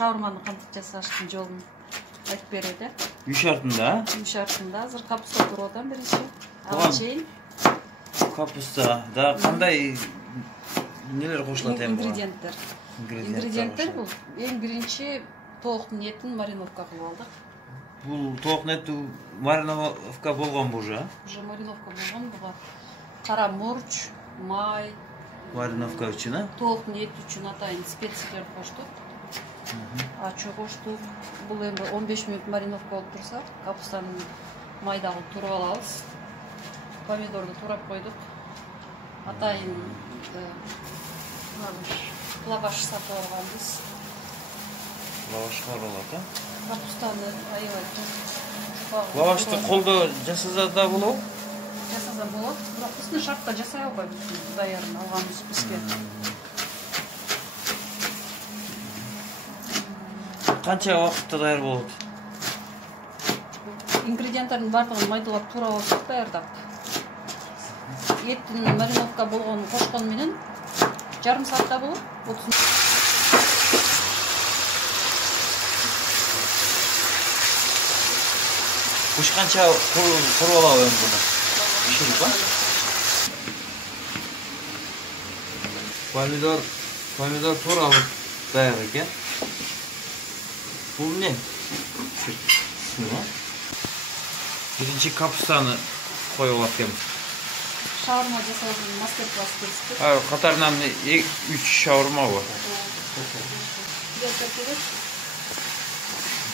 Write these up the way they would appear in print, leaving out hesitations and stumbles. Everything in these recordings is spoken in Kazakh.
шаурманы кантип жасаштын жолун айтып берет. Үй шартында? Үй шартында. Азыр капуста туруп атам биринчи. Ага чейин. Капуста да кандай нелер кошулат эми? Ингредиенттер. Ингредиенттер бул эң биринчи тооктун этин мариновка кылып алдык. Бул тооктун эти мариновка болгонбу уже? Уже мариновка болгон. Буга кара мурч, май, мариновка үчүн, а? Тооктун эти үчүн атайын специялар коштук. Ачуу коштук. Бул эми 15 мүнөт мариновка болуп турса, капустаны майда кылып туруп алабыз. Помидорду турап койдук. Атайын лаваш сатып алганбыз. Лаваш бар болот, а? Капустаны аябай туруп. Лавашты колдо жасаса да болот? Жасаса болот. Бирок биздин шартта жасай албайбыз. Даярын алганбыз бизге. Канча убакытта даяр болот? Ингредиенттердин баардыгын майдалап туурап алсак даярдап. Эттин мариновка болгонун кошкон менен жарым саатта болот. Уш канча куруп алабы эми буну? Пиширип, а? Помидор тууралып даяр экен. Бул эмне? Биринчи капустаны коюп атам. Шаурма жасаудун мастер-класс көрсөтөт. Катарынан 3 шаурма бар.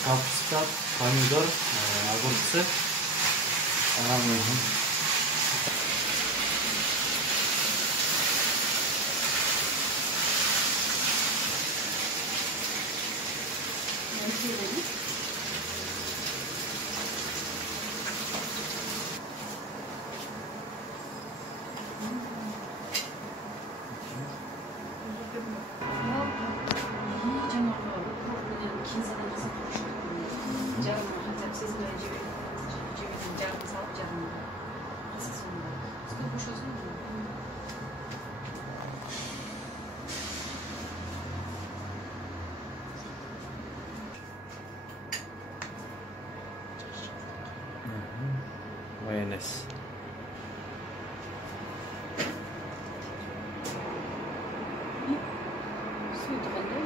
Капуста, помидор, огурцы. Майонез. Суйты кандай?